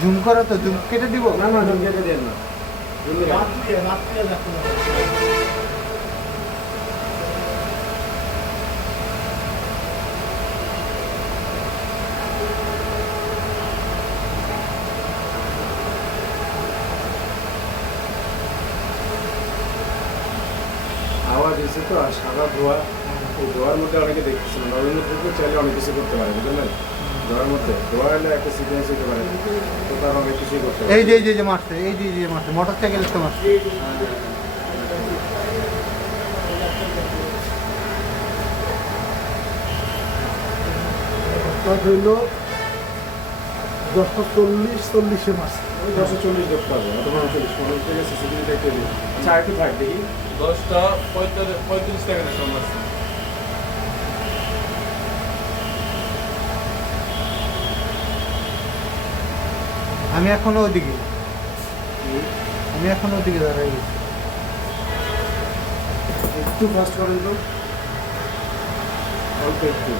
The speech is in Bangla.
জুম করো তো জুম কেটে দিব? না না জুম কেটে দেন না। আওয়াজ এসে তো আর সাদা ধোয়া এই ধোয়ার মধ্যে অনেকে দেখতেছিলাম রবীন্দ্র ঠাকুর চাইলে অনেক কিছু করতে পারে বুঝলেন? এই যে এই যে মারছে এই যে যে মারছে মোটর সাইকেল তো মারছে। হইল দশটা চল্লিশ চল্লিশে মাস ওই দশশো চল্লিশ ধরতে হবে অথবা চল্লিশ। পনেরো থেকে সিসিটিভি দেখতে আচ্ছা একটু থাক দেখি। দশটা পঁয়তাল্লিশ পঁয়ত্রিশ টাকা সময় আছে আমি এখনও ওদিকে আমি এখনও ওদিকে দাঁড়াই গেছি একটু ফাস্ট করেন তো অল্প একটু।